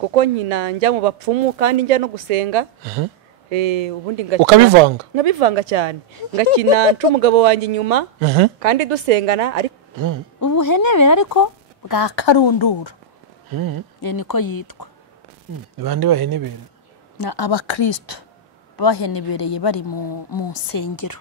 kuko nkina njya mu bapfumu kandi njya no gusenga ubundi ukabivanga nkabivanga cyane ngakina nca umugabo wanjye inyuma kandi dusengana ariko ubuhenebere ariko bwa Karundura niko yitwa bande bahenebere na abakristo bahenebereye bari mu nsengero.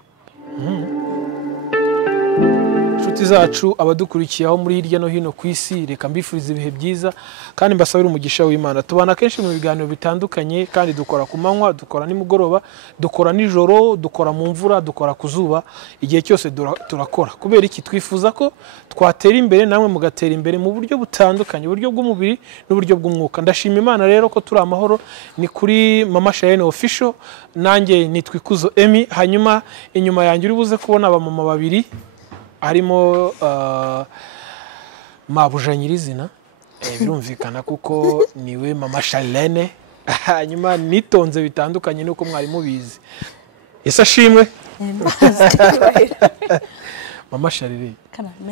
Inshuti zacu abadukurikiye aho muri hirya no hino ku isi, reka mbifuriza ibihe byiza kandi mbasabira umugisha w'Imana. Tubana kenshi mu biganiro bitandukanye kandi dukora ku manywa, dukora nimugoroba, dukora nijoro, dukora mu mvura, dukora ku zuba, igihe cyose turakora. Kubera iki twifuza ko twatera imbere namwe mugatera imbere mu buryo butandukanye, uburyo bw'umubiri n'uburyo bw'umwuka. Ndashima Imana rero ko turi amahoro. Ni kuri Mama Charlene official, nanjye nitwa Ikuzo Emi. Hanyuma inyuma yanjye uri buze kubona abamama babiri harimo mabuja nyirizina, birumvikana kuko niwe Mama Charlene. Hanyuma nitonze bitandukanye nuko mwari mubizi. Ese ashimwe Mama Charlene,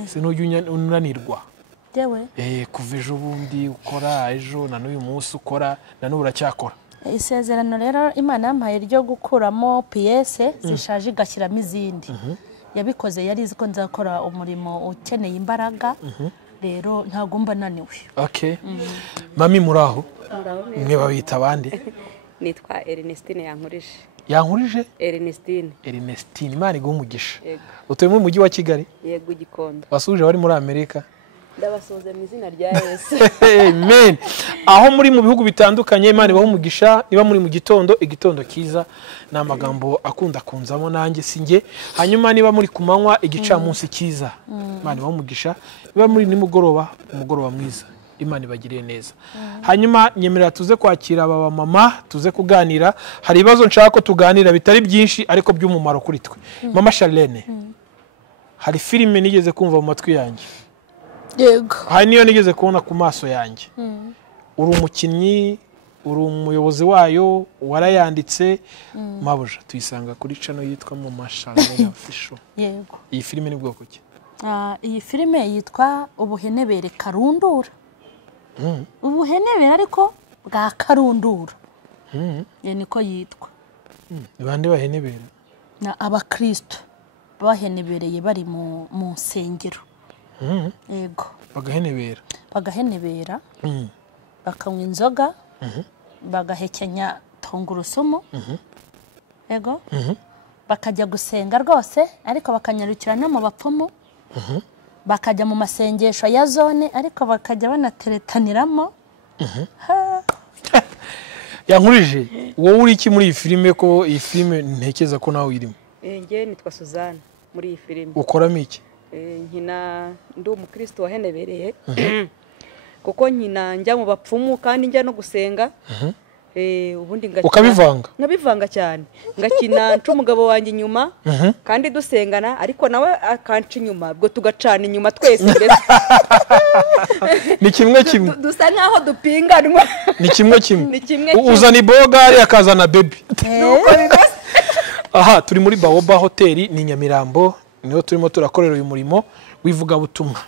sinujya unanirwa yewe kuva ejo bundi ukora, ejo na n'uyu munsi ukora, na n'ubu uracyakora? Isezerano rero Imana yampaye ryo gukuramo piyese zishaje igashyiramo izindi. Yabikoze yari izi ko nzakora umurimo ukeneye imbaraga, rero ntago mba naniwe. Okay. Mami muraho? Mwe babita abandi? nitwa Ernestine yankurije. Yankurije? Ernestine. Ernestine, Imana iguhe umugisha. Utuye mu mujyi wa Kigali? Yego, Gikondo. Wasuje bari muri Amerika? Ndabasuze mu izina rya Yesu. Amen. Aho muri mu bihugu bitandukanye, Imana ibahe umugisha. Niba muri mu gitondo, igitondo kiza, n'amagambo akunda kunzamo nanjye singe. Hanyuma niba muri kumanywa, igicamunsi kiza, Imana ibahe umugisha. Niba muri nimugoroba, umugoroba mwiza, Imana ibagiriye neza. Hanyuma nyemerera tuze kwakira aba mama, tuze kuganira. Hari ibibazo nshaka ko tuganira bitari byinshi ariko by'umumaro kuri twe. Mama Charlene, hari filime nigeze kumva mu matwi yanjye. Yego. Hari niyo nigeze kubona ku maso yanjye. Uri umukinnyi, uri umuyobozi wayo, warayanditse. Mabuja tuyisanga kuri channel yitwa Mama Charlene official. Yego. Iyi filime ni bwoko ki? Iyi filime yitwa Ubuhenebere Karundura. Ubuhenebere ariko bwa Karundura niko yitwa. Bande bahenebere na abakristo bahenebereye bari mu nsengero. Yego. Bagahenebera bakanywa inzoga, bagahekenya tungurusumu. Yego. Bakajya gusenga rwose ariko bakanyarukira no mu bapfumu. Bakajya mu masengesho ya zone ariko bakajya banateretaniramo. Yankurije, wowe uri iki muri iyi filime ko iyi filime ntekeza ko nawe irimo? Nge nitwa Suzan muri iyi filime. Ukoramo iki? Nkina ndi umukristo wahenebereye kuko nkina njya mu bapfumu kandi njya no gusenga. Ubundi ukabivanga nkabivanga cyane ngakina nca umugabo wanjye inyuma kandi dusengana ariko nawe akanca inyuma, ubwo tugacana inyuma twese mbese. Ni kimwe dusa nkaho dupinganwa. Ni kimwe uzana ibogari akazana baby. Nuko bimeze. Aha turi muri Baoba Hotel ni Nyamirambo, niho turimo turakorera uyu murimo wivuga butumwa.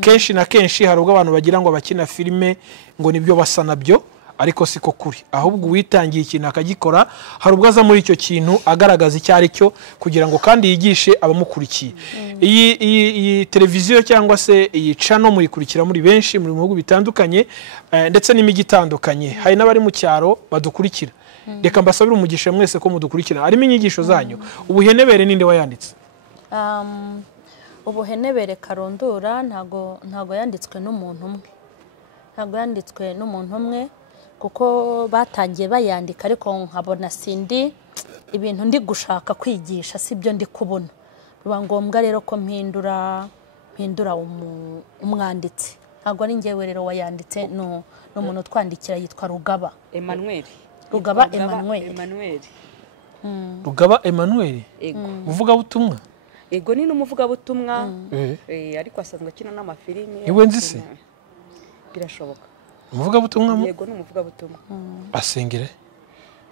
Kenshi na kenshi hari ubwo abantu bagira ngo abakina filime ngo nibyo basa nabyo, ariko siko kuri. Ahubwo witangiye ikintu akagikora, hari ubwo aza muri icyo kintu agaragaza icyo ari cyo kugira ngo kandi yigishe abamukurikiye. Iyi televiziyo cyangwa se iyi channel muyikurikira muri benshi muri bihugu bitandukanye ndetse n'imijyi itandukanye. Hari n'abari mu cyaro badukurikira. Reka mbasabire umugisha mwese ko mudukurikira. Harimo inyigisho zanyu. Ubuhenebere ninde wayanditse? Ubuhenebere Karundura ntago yanditswe n'umuntu umwe. Ntago yanditswe n'umuntu umwe kuko batangiye bayandika ariko nkabona sindi ibintu ndi gushaka kwigisha sibyo ndi kubona. Biba ngombwa rero ko mpindura umwanditsi. Ntago ari ngewe rero wayanditse n'umuntu twandikira yitwa Rugaba Emmanuel. Rugaba Emmanuel. Rugaba Emmanuel. Uvuga butumwa? Ego ni n'umuvuga butumwa. Ariko asanzwe akina n'amafilime. Iwe nzise? Birashoboka. Umuvuga butumwa? Yego ni umuvuga butumwa. Asengere?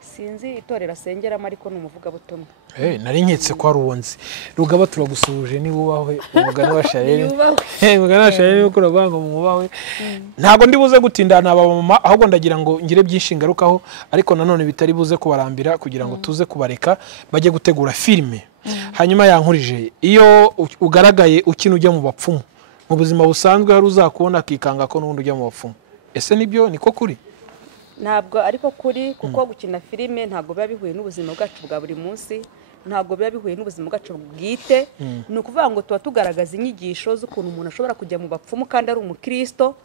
sinzi itorero asengeramo ariko n'umuvuga butumwa nari nketse ko ari uwonzi rugaba turagusuhuje ni wubahwe umugani wa Charlene umugani wa Charlene uko rabango mubahwe ntago ndibuze gutindana aba mama ahubwo ndagira ngo ngire byinshi ngarukaho ariko nanone bitari buze kubarambira kugira ngo tuze kubareka bajye gutegura filme hanyuma yankurije iyo ugaragaye ukina ujya mu bapfumu mu buzima busanzwe hari uzakubona akikanga ko n'undi ujya mu bapfumu ese nibyo niko kuri ntabwo ariko kuri kuko gukina filime ntabwo biba bihuye n'ubuzima bwacu bwa buri munsi ntabwo biba bihuye n'ubuzima bwacu bwite ni ukuvuga ngo tuba tugaragaza inyigisho z'ukuntu umuntu ashobora kujya mu bapfumu kandi ari umukristo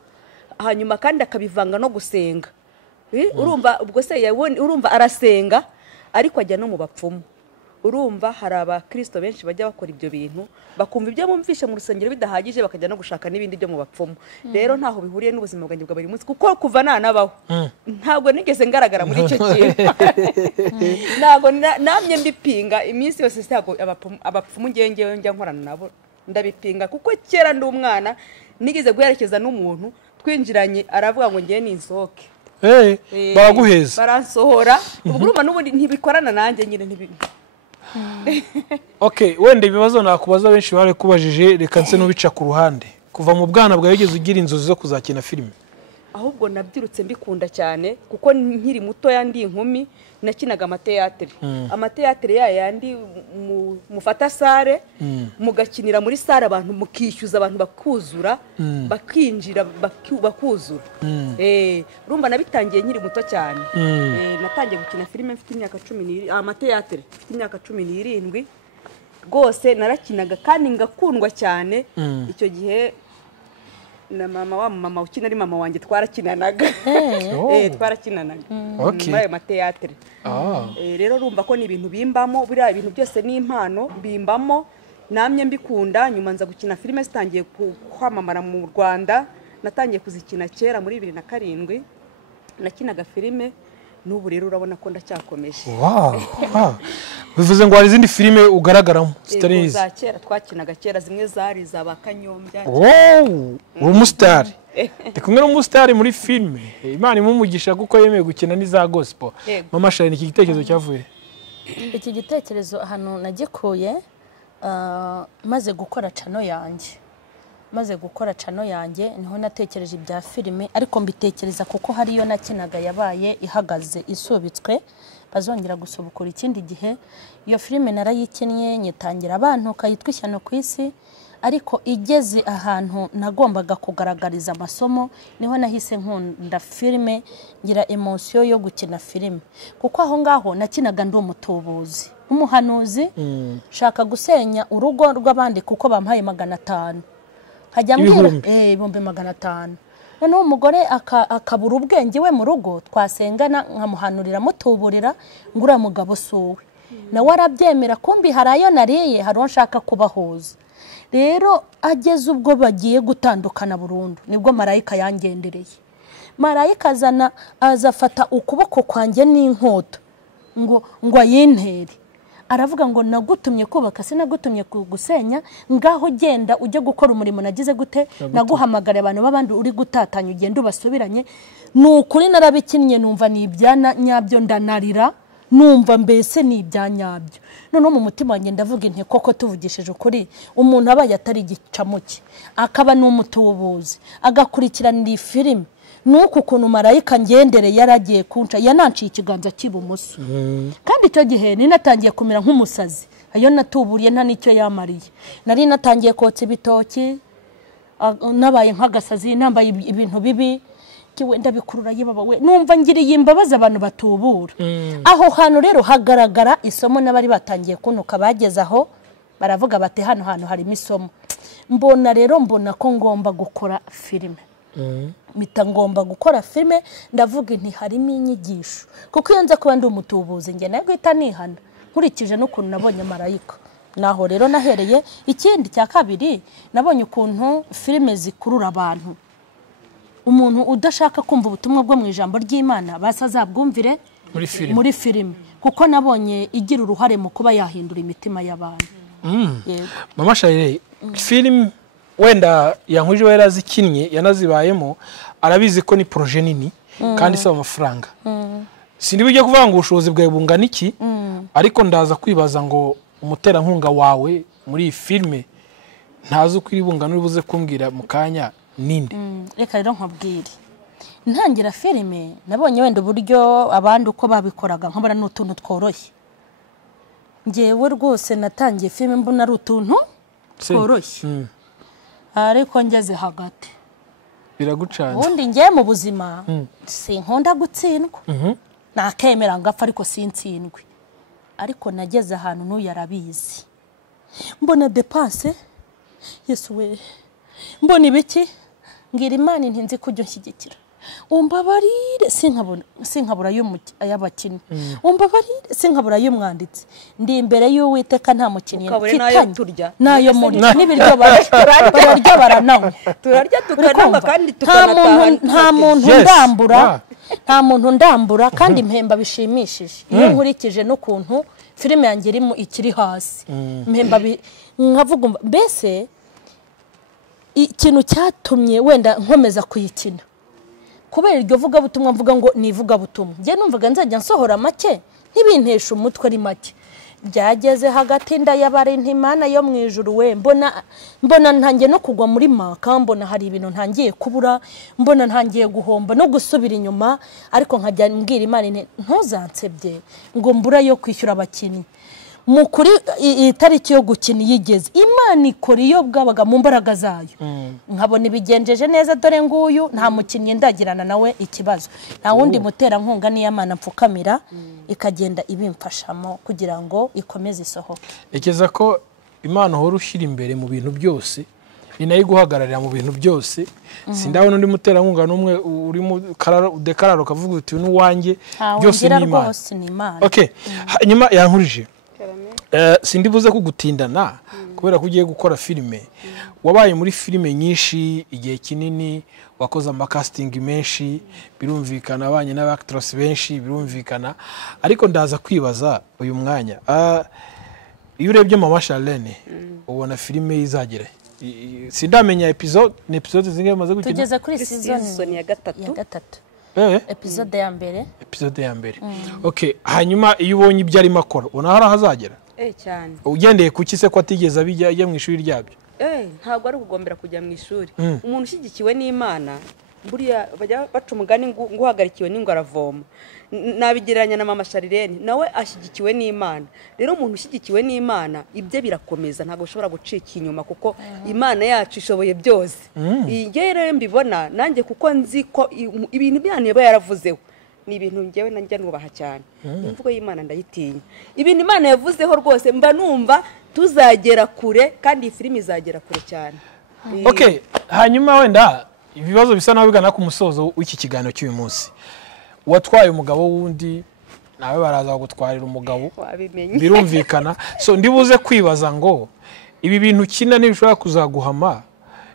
hanyuma kandi akabivanga no gusenga urumva ubwo se urumva arasenga ariko ajya no mu bapfumu urumva hari abakristo benshi bajya bakora ibyo bintu bakumva ibyo bumvishe mu rusengero bidahagije bakajya no gushaka n'ibindi byo mu bapfumu rero ntaho bihuriye n'ubuzima bwanjye bwa buri munsi kuko kuva nanabaho ntabwo nigeze ngaragara muri icyo kintu ntabwo namye mbipinga iminsi yose ntabwo abapfumu ngewe njya nkorana nabo ndabipinga kuko kera ndi umwana nigeze guherekeza n'umuntu twinjiranye aravuga ngo ngiye ninsohoke baraguheza baransohora ubwo urumva n'ubundi ntibikorana nanjye nyine Okay, wende ibibazo nakubaza benshi bare kubajije reka nse nubica ku ruhande. Kuva mu bwana bwawe yigeze ugira inzozi zo kuzakina filime? Ahubwo nabyirutse mbikunda cyane kuko nkiri muto yandi inkumi nakinaga amateatre. Amateatre yandi mufata sare mugakinira muri sare abantu mukishyuza abantu bakuzura bakinjira bakuzura. Urumva nabitangiye nkiri muto cyane. Natangiye gukina filime mfite imyaka 10 amateatre mfite imyaka 17 rwose narakinaga kandi ngakundwa cyane icyo gihe na mama ukina ari mama wanjye twarakinanaga twarakinanaga muri amateatre rero urumva ko ni ibintu bimbamo buriya ibintu byose ni impano bimbamo namye mbikunda nyuma nza gukina filime zitangiye kwamamara mu Rwanda natangiye kuzikina kera muri 2007 nakinaga filime n'ubu rero urabona ko ndacyakomeje bivuze ngo hari izindi filime ugaragaramo zitari izi za kera twakinaga kera zimwe zari za bakanyombya uri umustar kumwe n'umustar muri filime Imana imumugisha kuko yemeye gukina n'iza gospel mama Charlene iki gitekerezo cyavuye iki gitekerezo ahantu nagikuye maze gukora cano yanjye niho natekereje ibya filime ariko mbitekereza kuko hariyo nakinaga yabaye ihagaze isubitswe bazongera gusubukura ikindi gihe iyo filime narayikinnye nyitangira abantu kayitwa Ishyano ku isi ariko igeze ahantu nagombaga kugaragariza amasomo niho nahise nkunda filime ngira emotion yo gukina filime kuko aho ngaho nakinaga ndi umutubuzi umuhanuzi shaka gusenya urugo rw'abandi kuko bampaye 500 hajya mbwira ibombe 500 noneho umugore akabura ubwenge we mu rugo twasengana nkamuhanurira mutuburira ngura mugabo sowe nawe arabyemera kumbi harayo nariye haro nshaka kubahuza rero ageze ubwo bagiye gutandukana burundu nibwo marayika yangendereye marayika azafata ukuboko kwanjye n'inkota ngo ayintere aravuga ngo nagutumye kubaka sinagutumye gusenya ngaho genda ujye gukora umurimo nagize gute naguhamagara abantu babandi uri gutatanya ugenda ubasubiranye n'ukuri narabikinnye numva ni ibyana nyabyo ndanarira numva mbese ni ibyanyabyo none mu mutima wanjye ndavuga inte koko tuvugishije ukuri umuntu abaye atari gicamuke akaba n'umutubuzi agakurikirana iyi filime nuko ukuntu marayika ngendere yaragiye kunca yananciye ikiganza cy'ibumoso kandi icyo gihe ni natangiye kumera nk'umusazi ayo natuburiye nta nicyo yamariye nari natangiye kotsa ibitoki nabaye nk'agasazi nambaye ibintu bibi kiwe ndabikurura yibaba we numva ngiriye imbabazi abantu batubura aho hano rero hagaragara isomo n'abari batangiye kunuka bageze aho baravuga bate hano harimo isomo mbona ko ngomba gukora filime ngomba gukora filime ndavuga nti harimo inyigisho kuko iyo nza kuba ndi umutubuzi nge nayo guhita nihana nkurikije n'ukuntu nabonye marayika naho rero nahereye ikindi cya kabiri nabonye ukuntu filime zikurura abantu umuntu udashaka kumva ubutumwa bwo mu ijambo ry'Imana basazabwumvire muri filime kuko nabonye igira uruhare mu kuba yahindura imitima y'abantu mama Charlene filime wenda yankuje yarazikinnye yanazibayemo arabizi ko ni projet nini kandi isaba amafaranga sindi bujye kuvanga ubushobozi bwawe bungana iki ariko ndaza kwibaza ngo umuterankunga wawe muri iyi filime ntazi uko iri bungana uri buze kumbwira mu kanya ninde. Reka rero nkubwire ntangira filime nabonye wenda uburyo abandi uko babikoraga nkabara n'utuntu tworoshye. Ngewe rwose natangiye filime mbona ari utuntu tworoshye ariko ngeze hagati biragucana. ubundi ngiye mu buzima sinkunda gutsindwa nakemera ngapfa ariko sintsindwe. Ariko nageze ahantu n'uyarabizi mbona dépense Yesu we mbona ibiki ngira Imana ntinzi kujya nshyigikira umbabarire sinkabura y'abakinnyi umbabarire sinkabura y'umwanditsi ndi imbere y'Uwiteka nta mukinnyi mfitanye nayo muri n'ibiryo bararya barananywa turarya tukananywa kandi tukanataha. nta muntu ndambura kandi impemba bishimishije iyo nkurikije n'ukuntu filime yanjye ikiri hasi impemba nkavuga mbese ikintu cyatumye wenda nkomeza kuyikina kubera iryo vuga butumwa mvuga ngo nivuga butumwa ngiye numvaga nzajya nsohora make ntibintesha umutwe ari make. Byageze hagati ndayabare ntimana yo mu ijuru we mbona ntangiye no kugwa muri maka mbona hari ibintu ntangiye kubura mbona ntangiye guhomba no gusubira inyuma ariko nkajya mbwira Imana ntuzansebye ngo mbura yo kwishyura abakinnyi mukuri itariki yo gukina yigeze Imana ikora iyo bwabaga mu mbaraga zayo nkabona ibigenjeje neza dore nguyu nta mukinnyi ndagirana nawe ikibazo nta wundi mutera nkunga ni Imana mfukamira ikagenda ibimfashamo kugira ngo ikomeze isohoke. Ekeza ko Imana horo ushira imbere mu bintu byose ni nayo guhagararira mu bintu byose sindabona undi mutera nkunga numwe uri mu dekararo kavuga uti n'uwanjye byose ni Imana. Okay nyuma yankurije sindi buze kugutindana kubera ko ugiye gukora filime wabaye muri filime nyinshi igihe kinini wakoze casting menshi birumvikana abanye n'abactors benshi birumvikana ariko ndaza kwibaza uyu mwanya iyo urebye mama CHARLNENE ubona filime izagera sindamenya episode zingahe maze gukina tugeze kuri season ya gatatu episode ya mbere okay hanyuma iyo ubonye ibyo arimo akora ubona hari ahazagera cyane ugendeye kuki se ko atigeze abijya mu ishuri ryabyo ntabwo ari kugombera kujya mu ishuri umuntu ushyigikiwe n'Imana Burya bajya baca umugani ngo uhagarikiwe n'ingo aravoma nabigereranya na mama CHARLNENE nawe ashyigikiwe n'Imana. Rero umuntu ushyigikiwe n'Imana ibye birakomeza ntabwo ushobora gucika inyuma kuko Imana yacu ishoboye byose. Igihe rero mbibona nanjye kuko nzi ko ibintu byane yaba yaravuzeho ni ibintu ngewe nanjye nubaha cyane imvugo y'Imana ndayitinya ibintu Imana yavuzeho rwose mba numva tuzagera kure kandi filime izagera kure cyane. Okay hanyuma wenda ibibazo bisa naho bigana ku musozo w'iki kiganiro cy'uyu munsi watwaye umugabo wundi nawe baraza gutwarira umugabo birumvikana so ndibuze kwibaza ngo ibi bintu kina ntibishobora kuzaguhama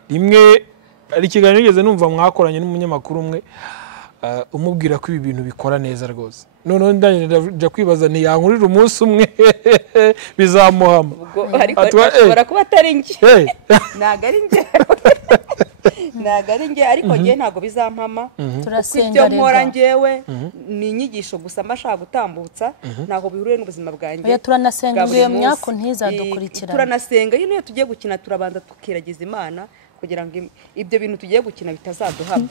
rimwe ari kiganiro nigeze numva mwakoranye n'umunyamakuru umwe umubwira ko ibi bintu bikora neza rwose none ndajya kwibaza ntiyankurira umunsi umwe bizamuhama ariko ashobora kuba atari njye nagari njye ariko njye ntago bizampama turasenga rero mpora njyewe ni inyigisho gusa mashaka gutambutsa ntago bihuriye n'ubuzima bwanjye turanasenga ngo iyo myako ntizadukurikirana turanasenga iyo tugiye gukina turabanza tukiragiza Imana kugira ngo ibyo bintu tugiye gukina bitazaduhama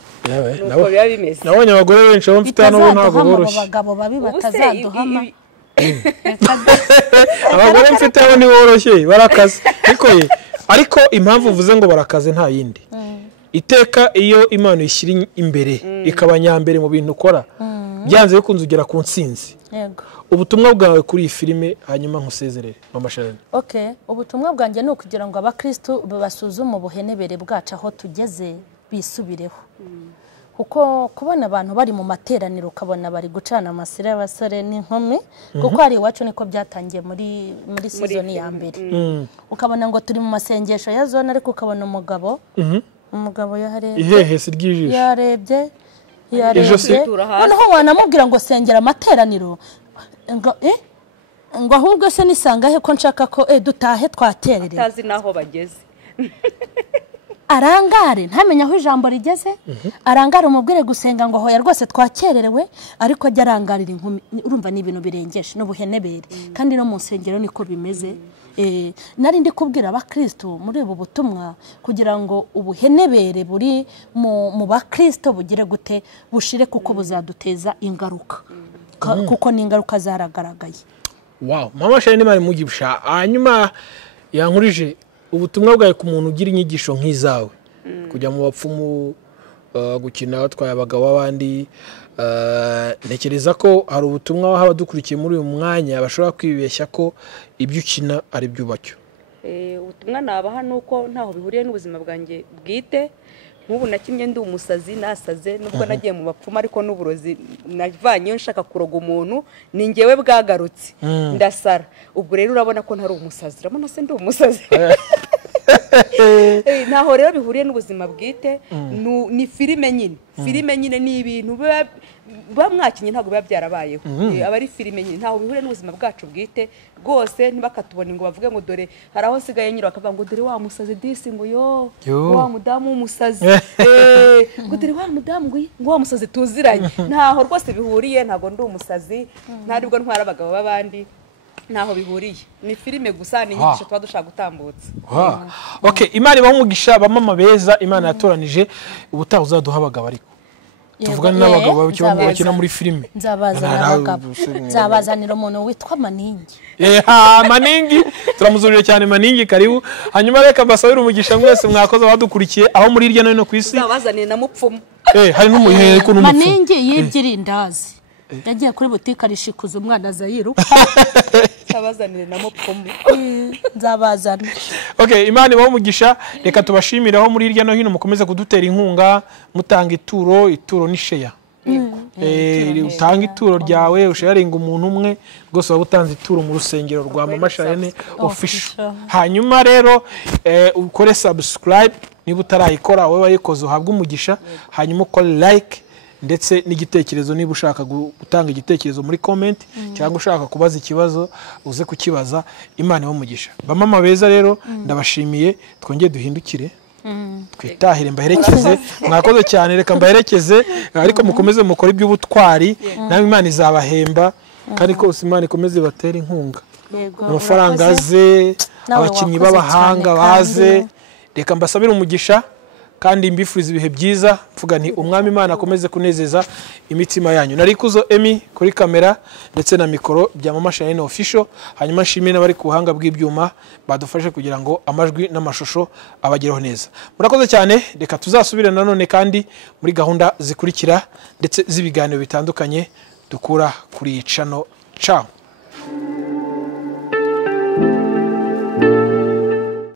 nuko biba bimeze nabonye abagore benshi bo mfite hano ntago boroshye abagabo babi batazaduhama abagore mfite hano ni boroshye barakaze ariko impamvu uvuze ngo barakaze nta yindi iteka iyo Imana ishyira imbere ikabanyambere mu bintu ukora byanze bikunze ugera ku nsinzi. Yego ubutumwa bwawe kuri iyi filime hanyuma nkusezerere mama CHARLNENE. Okay ubutumwa bwanjye ni ukugira ngo abakristo basuzume ubuhenebere bwacu aho tugeze bisubireho kuko kubona abantu bari mu materaniro ukabona bari gucana amasira y'abasore n'inkumi kuko hari iwacu niko byatangiye muri season ya mbere ukabona ngo turi mu masengesho ya zone ariko ukabona umugabo yaharebye ihehe siryijisho yarebye noneho wanamubwira ngo sengera amateraniro ngo ahubwo se nisanga he ko nshaka ko dutahe twaterere atazi naho bageze arangare ntamenya aho ijambo rigeze arangare umubwire gusenga ngo hoya rwose twakererewe ariko ajya arangarira inkumi urumva ni ibintu birengeje n'ubuhenebere kandi no mu nsengero niko bimeze nari ndi kubwira abakristo muri ubu butumwa kugira ngo ubuhenebere buri mu bakristo bugire gute bushire kuko buzaduteza ingaruka kuko ni ingaruka zaragaragaye. Wow, mama Charlene mari mugibusha hanyuma yankurije ubutumwa bwawe ku muntu ugira inyigisho nk'izawe kujya mu bapfumu gukina batwaye abagabo abandi ntekereza ko hari ubutumwa waha abadukurikiye muri uyu mwanya bashobora kwibeshya ko ibyo ukina ari byubacyo. Ubutumwa nabaha nuko ntaho bihuriye n'ubuzima bwanjye bwite nk'ubu nakimye ndi umusazi nasaze nubwo nagiye mu bapfumu ariko n'uburozi navanyeyo nshaka kuroga umuntu ni ngewe bwagarutse ndasara ubwo rero urabona ko ntari umusazi urabona se ndi umusazi ntaho rero bihuriye n'ubuzima bwite ni filime nyine ni ibintu bamwakinye ntabwo biba byarabayeho aba ari filime nyine ntaho bihuriye n'ubuzima bwacu bwite rwose ntibakatubone ngo bavuge ngo dore hari aho sigaye nyura bakavuga ngo dore wa musazi disi ngo yo wa mudamu w'umusazi ngo dore wa mudamu ngo wa musazi tuziranye ntaho rwose bihuriye ntabwo ndi umusazi ntaribwo ntwara abagabo b'abandi ntaho bihuriye ni filime gusa ni inyigisho tuba dushaka gutambutsa. Okay, Imana ibaho umugisha bamama beza Imana yatoranije ubutaha uzaduha abagabo ariko tuvugana n'abagabo bakina muri filime nzabazanira umuntu witwa Maningi. Maningi turamuzurire cyane Maningi karibu hanyuma reka mbasabire umugisha mwese mwakoze badukurikiye aho muri hirya no hino ku isi nzabazanire na mupfumu hari n'umuhere ko n'umupfumu Maningi yibyirindazi yagiye kuri butike arishikuza umwana Zayiru nzabazanire na mupfumu nzabazana. Okay, Imana ibaho umugisha reka tubashimire aho muri hirya no hino mukomeza kudutera inkunga mutanga ituro ni share utanga ituro ryawe usharinga umuntu umwe rwose waba utanze ituro mu rusengero rwa mama Charlene official hanyuma rero ukore subscribe niba utarayikora wowe wayikoze uhabwa umugisha hanyuma ukore like ndetse n'igitekerezo niba ushaka gutanga igitekerezo muri comment cyangwa ushaka kubaza ikibazo uze kukibaza Imana y'umugisha. Bamama beza rero ndabashimiye twongeye duhindukire twitahire mbaherekeze mwakoze cyane reka mbaherekeze ariko mukomeze mukora iby'ubutwari nawe Imana izabahemba kandi ko Imana ikomeze batera inkunga amafaranga ze abakinnyi b'abahanga baze reka mbasabire umugisha kandi mbifuriza ibihe byiza mvuga nti umwami Imana akomeze kunezeza imitima yanyu. Narikuzo Emi kuri kamera ndetse na mikoro bya mama Charlene official hanyuma nshimire n'abari ku buhanga bw'ibyuma badufashe kugira ngo amajwi n'amashusho abagereho neza. Murakoze cyane reka tuzasubira nanone kandi muri gahunda zikurikira ndetse z'ibiganiro bitandukanye dukura kuri channel. Ciao.